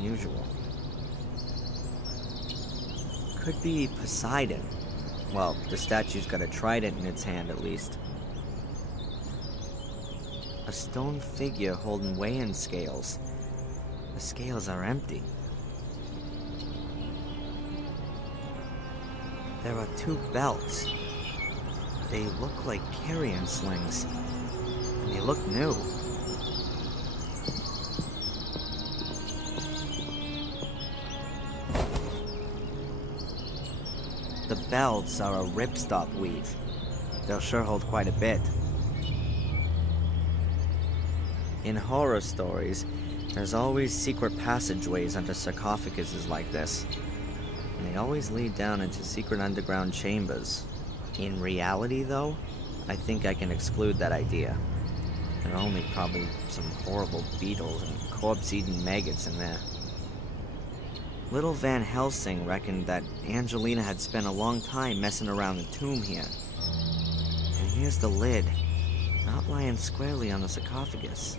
unusual. Could be Poseidon. Well, the statue's got a trident in its hand at least. A stone figure holding weighing scales. The scales are empty. There are two belts. They look like carrion slings. And they look new. The belts are a ripstop weave. They'll sure hold quite a bit. In horror stories, there's always secret passageways under sarcophaguses like this. And they always lead down into secret underground chambers. In reality, though, I think I can exclude that idea. There are only probably some horrible beetles and corpse-eating maggots in there. Little Van Helsing reckoned that Angelina had spent a long time messing around the tomb here. And here's the lid, not lying squarely on the sarcophagus.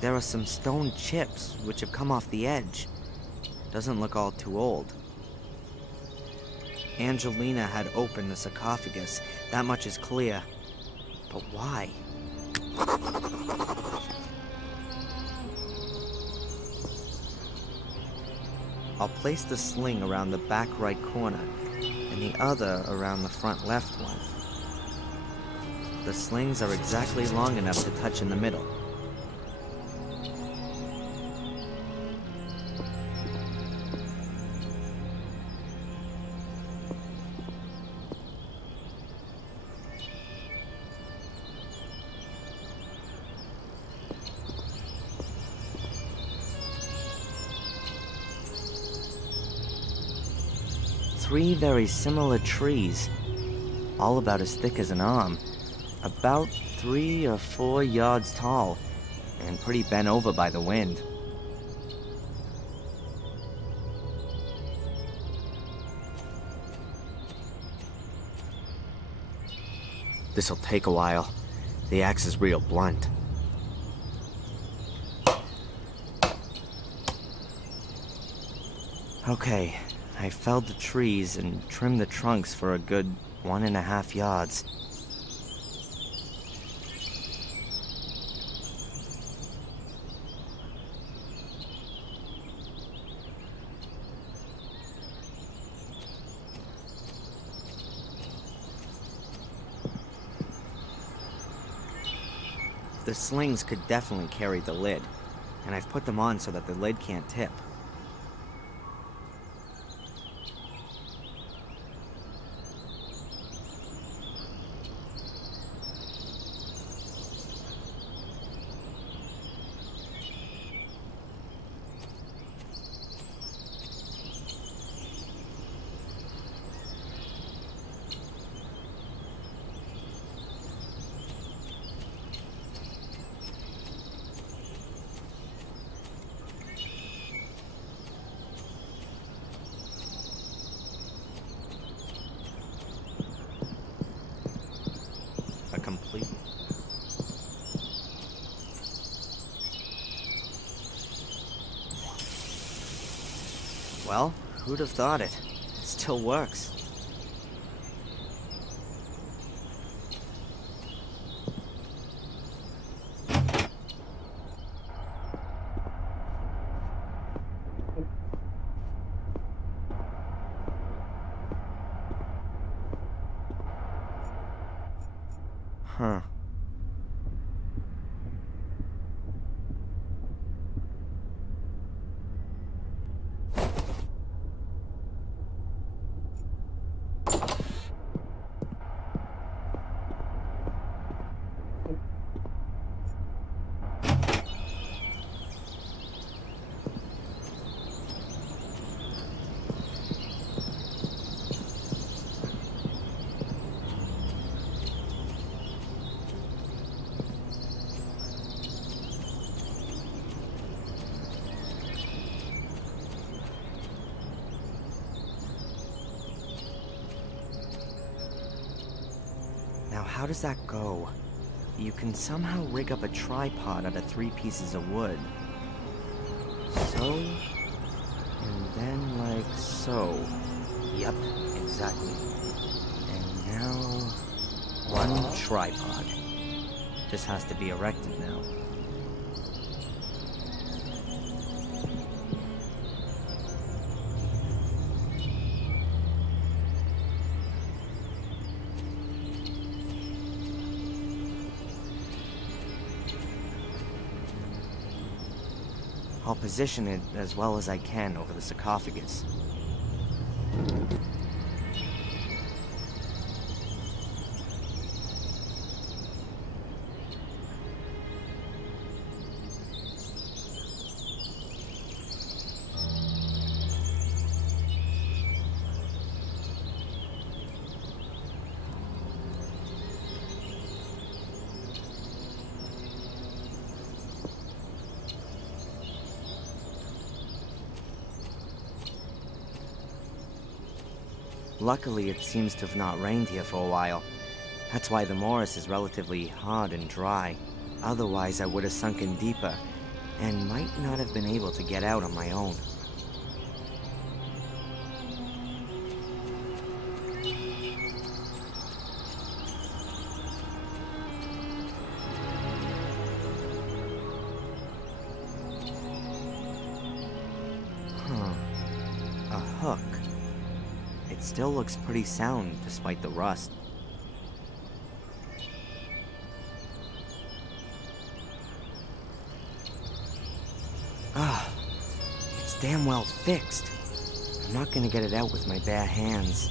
There are some stone chips which have come off the edge. Doesn't look all too old. Angelina had opened the sarcophagus, that much is clear. But why? I'll place the sling around the back right corner, and the other around the front left one. The slings are exactly long enough to touch in the middle. Three very similar trees, all about as thick as an arm, about 3 or 4 yards tall, and pretty bent over by the wind. This'll take a while. The axe is real blunt. Okay. I felled the trees and trimmed the trunks for a good 1.5 yards. The slings could definitely carry the lid, and I've put them on so that the lid can't tip. Complete. Well, who'd have thought it? It still works. Huh. Now how does that go? You can somehow rig up a tripod out of 3 pieces of wood. So, and then like so. Yep, exactly. And now, one tripod. This has to be erected now. I'll position it as well as I can over the sarcophagus. Luckily, it seems to have not rained here for a while. That's why the morass is relatively hard and dry. Otherwise, I would have sunken deeper, and might not have been able to get out on my own. A hook. It still looks pretty sound despite the rust. It's damn well fixed. I'm not gonna get it out with my bare hands.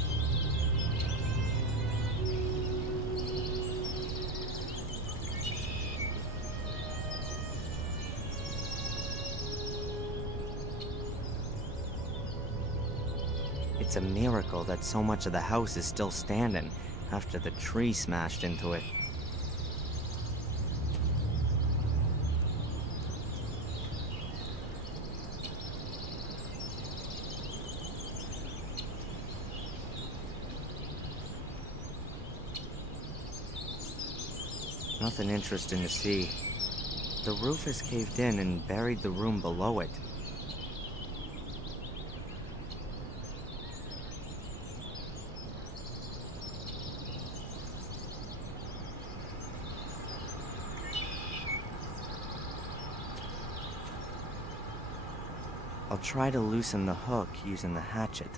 It's a miracle that so much of the house is still standing after the tree smashed into it. Nothing interesting to see. The roof is caved in and buried the room below it. I'll try to loosen the hook using the hatchet.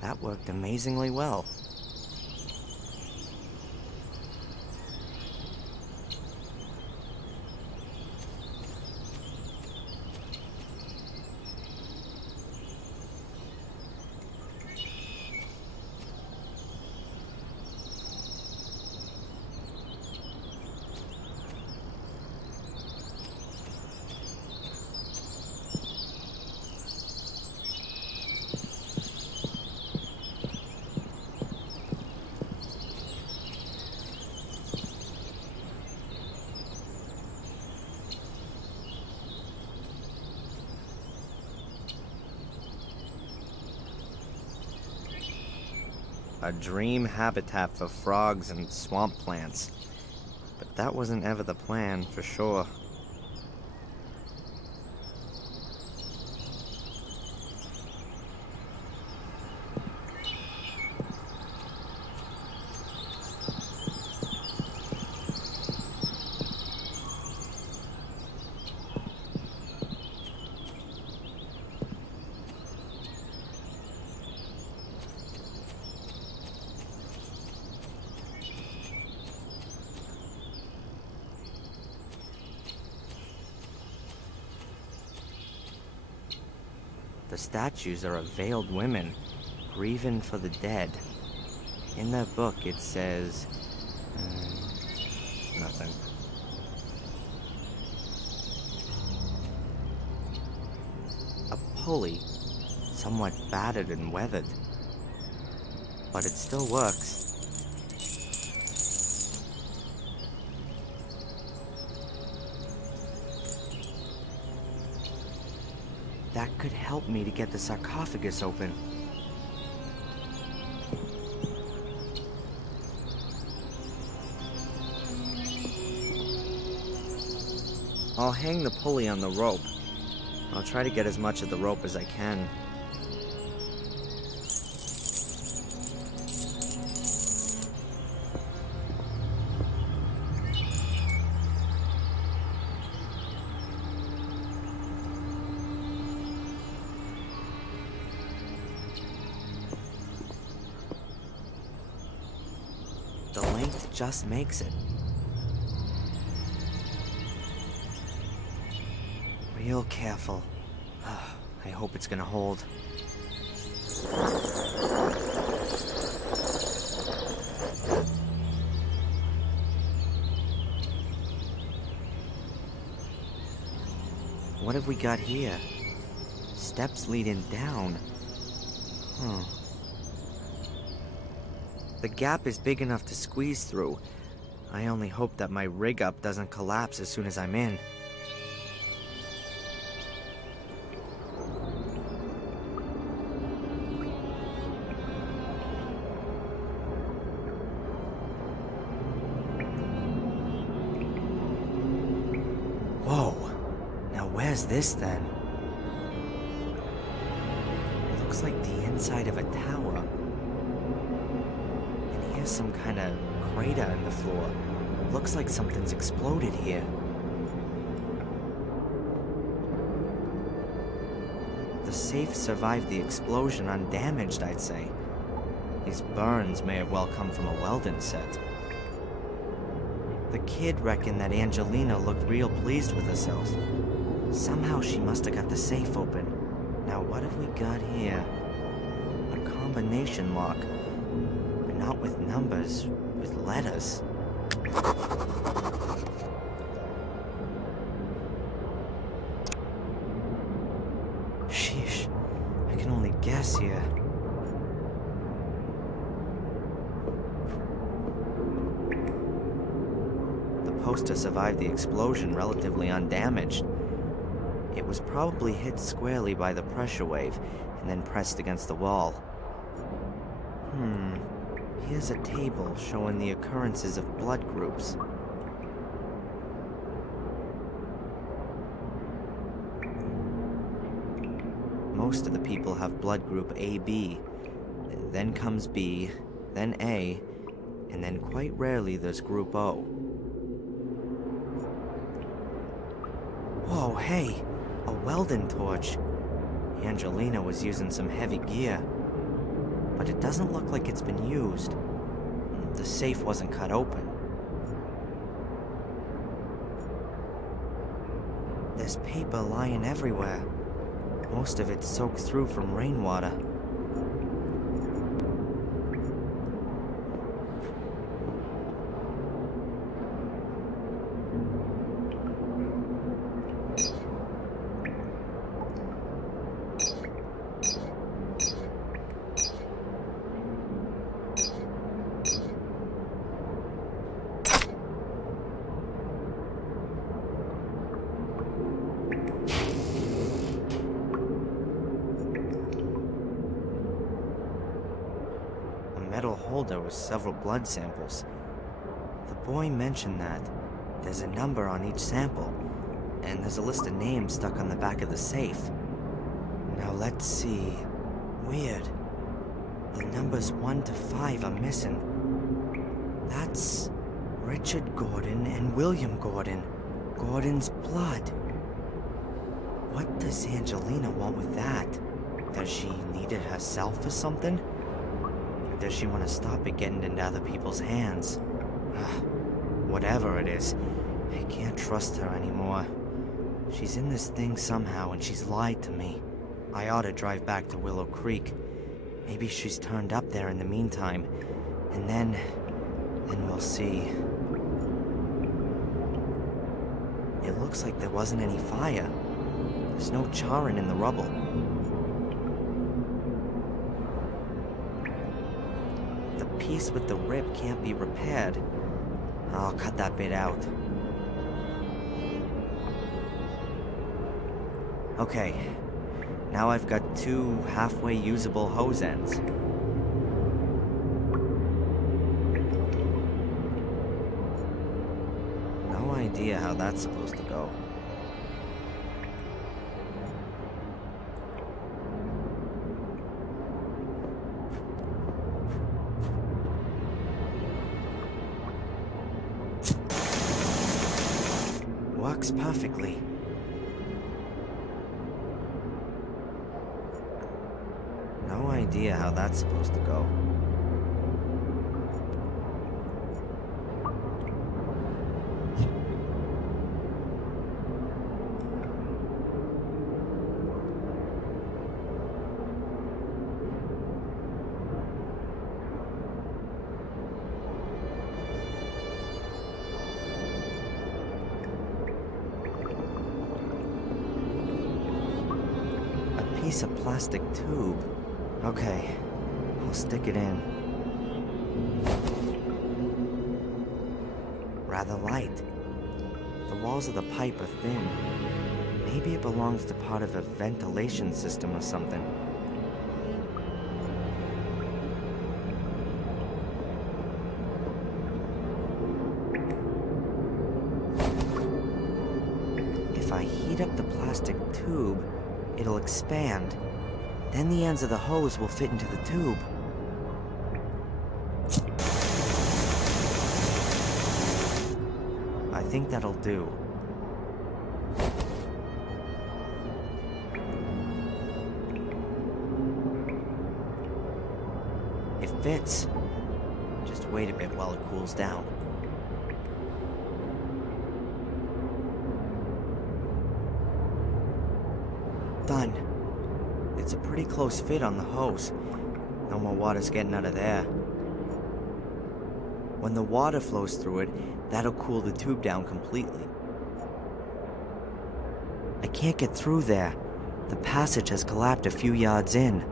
That worked amazingly well. A dream habitat for frogs and swamp plants. But that wasn't ever the plan, for sure. The statues are of veiled women, grieving for the dead. In their book it says... nothing. A pulley, somewhat battered and weathered. But it still works. That could help me to get the sarcophagus open. I'll hang the pulley on the rope. I'll try to get as much of the rope as I can. The length just makes it. Real careful. I hope it's gonna hold. What have we got here? Steps leading down. Huh. The gap is big enough to squeeze through. I only hope that my rig up doesn't collapse as soon as I'm in. Whoa. Now where's this then? Looks like the inside of a tower. There's some kind of crater in the floor. Looks like something's exploded here. The safe survived the explosion undamaged, I'd say. These burns may have well come from a welding set. The kid reckoned that Angelina looked real pleased with herself. Somehow she must have got the safe open. Now what have we got here? A combination lock. Not with numbers, with letters. Sheesh, I can only guess here. The poster survived the explosion relatively undamaged. It was probably hit squarely by the pressure wave and then pressed against the wall. Here's a table showing the occurrences of blood groups. Most of the people have blood group AB. Then comes B, then A, and then quite rarely there's group O. Whoa, hey! A welding torch. Angelina was using some heavy gear. But it doesn't look like it's been used. The safe wasn't cut open. There's paper lying everywhere. Most of it soaked through from rainwater. Metal holder with several blood samples. The boy mentioned that there's a number on each sample, and there's a list of names stuck on the back of the safe. Now let's see. Weird. The numbers 1 to 5 are missing. That's Richard Gordon and William Gordon. Gordon's blood. What does Angelina want with that? Does she need it herself or something? Does she want to stop it getting into other people's hands? Whatever it is, I can't trust her anymore. She's in this thing somehow and she's lied to me. I ought to drive back to Willow Creek. Maybe she's turned up there in the meantime. And then we'll see. It looks like there wasn't any fire. There's no charring in the rubble. The piece with the rip can't be repaired. I'll cut that bit out. Okay, Now I've got 2 halfway usable hose ends. No idea how that's supposed to go. Works perfectly. No idea how that's supposed to go. Piece of plastic tube. Okay, I'll stick it in. Rather light. The walls of the pipe are thin. Maybe it belongs to part of a ventilation system or something. If I heat up the plastic tube, it'll expand. Then the ends of the hose will fit into the tube. I think that'll do. It fits. Just wait a bit while it cools down. Done. It's a pretty close fit on the hose. No more water's getting out of there. When the water flows through it, that'll cool the tube down completely. I can't get through there. The passage has collapsed a few yards in.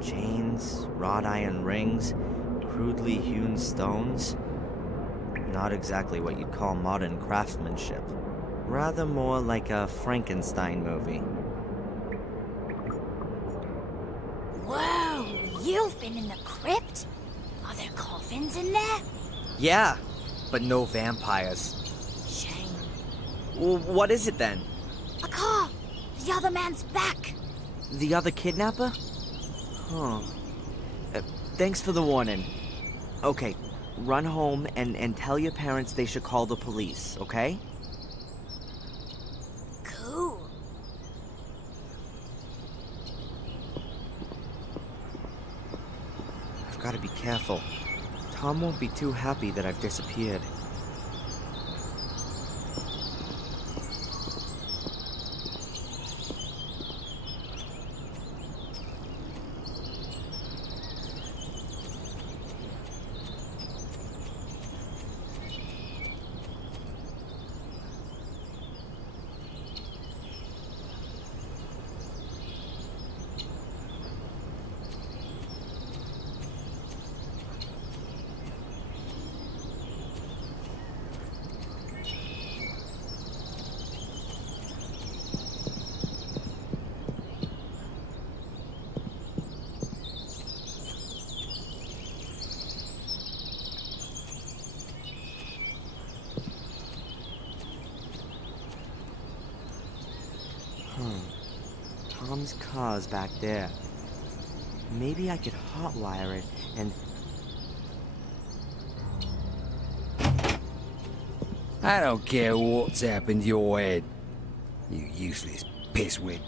Chains, wrought iron rings, crudely hewn stones. Not exactly what you'd call modern craftsmanship. Rather more like a Frankenstein movie. Whoa! You've been in the crypt? Are there coffins in there? Yeah, but no vampires. Shame. Well, what is it then? A car! The other man's back! The other kidnapper? Huh. Thanks for the warning. Okay, run home and tell your parents they should call the police, okay? Cool. I've got to be careful. Tom won't be too happy that I've disappeared. Tom's car's back there. Maybe I could hotwire it and... I don't care what's happened to your head, you useless pisswit.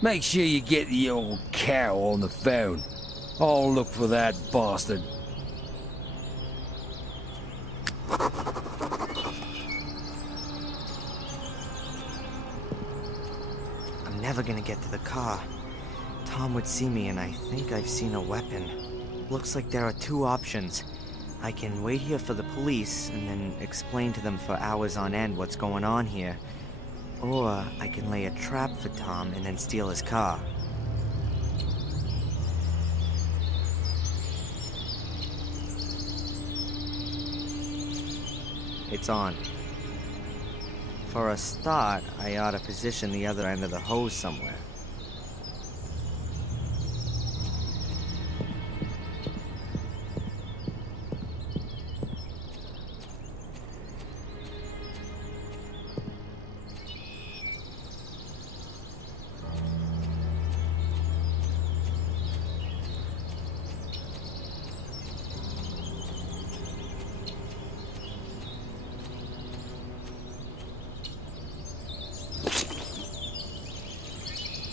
Make sure you get the old cow on the phone. I'll look for that bastard. I'm never gonna get to the car. Tom would see me and I think I've seen a weapon. Looks like there are two options. I can wait here for the police and then explain to them for hours on end what's going on here. Or I can lay a trap for Tom and then steal his car. It's on. For a start, I ought to position the other end of the hose somewhere.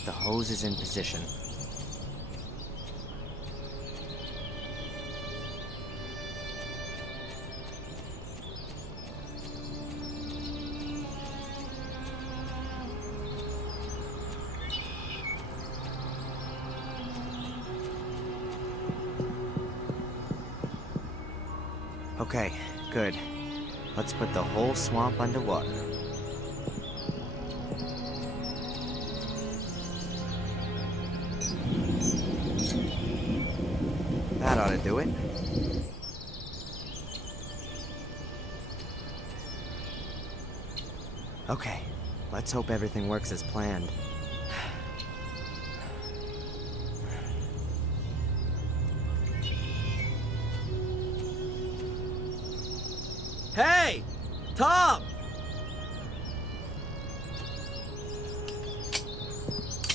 The hose is in position. Okay, good. Let's put the whole swamp underwater. That ought to do it. Okay, let's hope everything works as planned. Hey! Tom!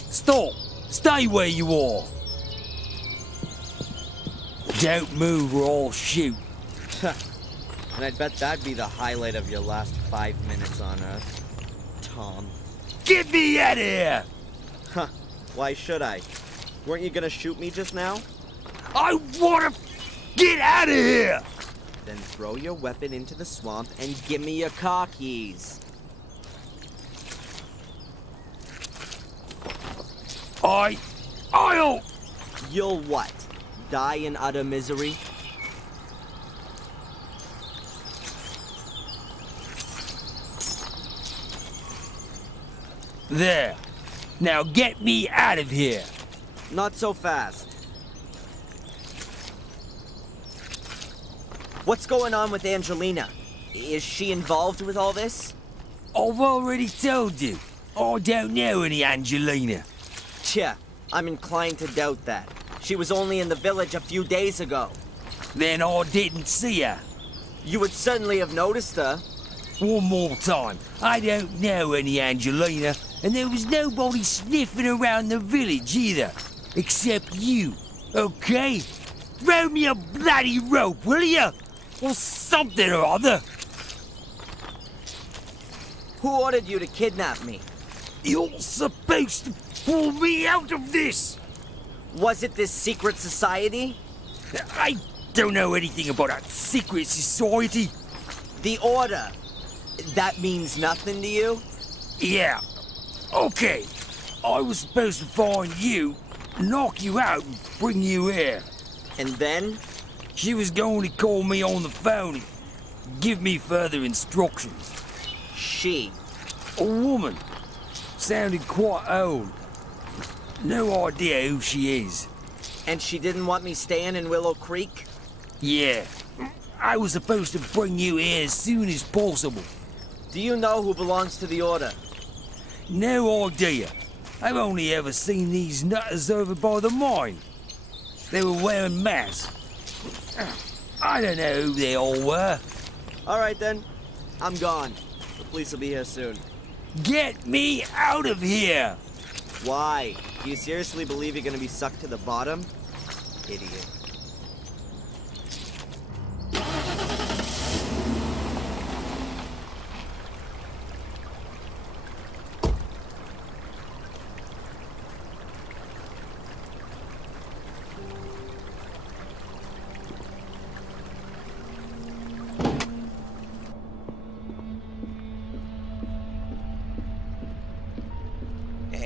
Stop! Stay where you are! Don't move or I'll shoot. And I'd bet that'd be the highlight of your last 5 minutes on Earth. Tom. Get me out of here! Huh. Why should I? Weren't you gonna shoot me just now? I wanna get out of here! Then throw your weapon into the swamp and give me your car keys. I'll... You'll what? Die in utter misery? There. Now get me out of here. Not so fast. What's going on with Angelina? Is she involved with all this? I've already told you. I don't know any Angelina. Tja, I'm inclined to doubt that. She was only in the village a few days ago. Then I didn't see her. You would certainly have noticed her. One more time. I don't know any Angelina, and there was nobody sniffing around the village either. Except you, okay? Throw me a bloody rope, will you? Or something or other. Who ordered you to kidnap me? You're supposed to pull me out of this! Was it this secret society? I don't know anything about a secret society. The Order. That means nothing to you? Yeah. Okay. I was supposed to find you, knock you out, and bring you here. And then? She was going to call me on the phone and give me further instructions. She? A woman. Sounded quite old. No idea who she is. And she didn't want me staying in Willow Creek? Yeah. I was supposed to bring you here as soon as possible. Do you know who belongs to the Order? No idea. I've only ever seen these nutters over by the mine. They were wearing masks. I don't know who they all were. All right then. I'm gone. The police will be here soon. Get me out of here! Why? Do you seriously believe you're gonna be sucked to the bottom? Idiot.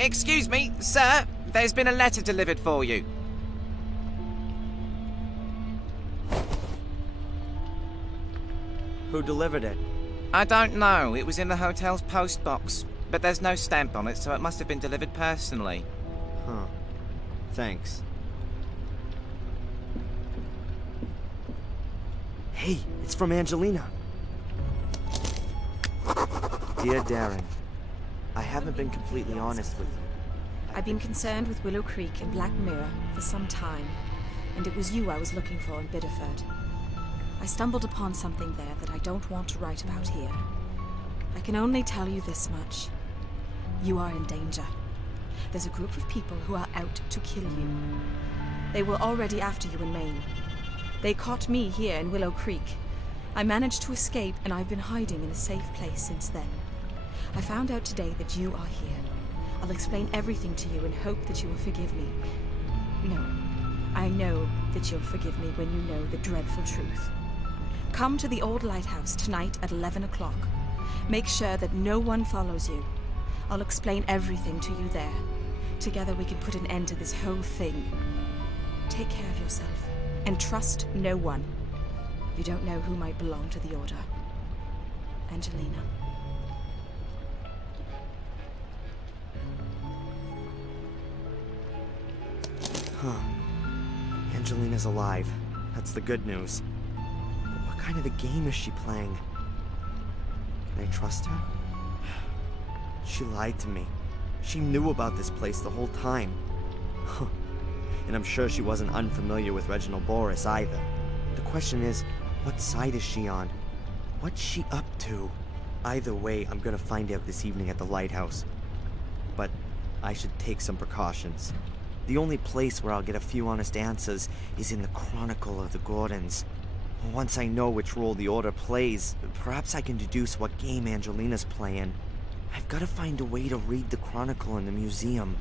Excuse me, sir. There's been a letter delivered for you. Who delivered it? I don't know. It was in the hotel's post box. But there's no stamp on it, so it must have been delivered personally. Huh. Thanks. Hey, it's from Angelina. Dear Darren, I haven't been completely honest with you. I've been concerned with Willow Creek and Black Mirror for some time, and it was you I was looking for in Biddeford. I stumbled upon something there that I don't want to write about here. I can only tell you this much. You are in danger. There's a group of people who are out to kill you. They were already after you in Maine. They caught me here in Willow Creek. I managed to escape, and I've been hiding in a safe place since then. I found out today that you are here. I'll explain everything to you and hope that you will forgive me. No, I know that you'll forgive me when you know the dreadful truth. Come to the old lighthouse tonight at 11 o'clock. Make sure that no one follows you. I'll explain everything to you there. Together we can put an end to this whole thing. Take care of yourself, and trust no one. You don't know who might belong to the Order. Angelina. Huh. Angelina's alive. That's the good news. But what kind of a game is she playing? Can I trust her? She lied to me. She knew about this place the whole time. And I'm sure she wasn't unfamiliar with Reginald Boris either. The question is, what side is she on? What's she up to? Either way, I'm gonna find out this evening at the lighthouse. But I should take some precautions. The only place where I'll get a few honest answers is in the Chronicle of the Gordons. Once I know which role the Order plays, perhaps I can deduce what game Angelina's playing. I've got to find a way to read the Chronicle in the museum.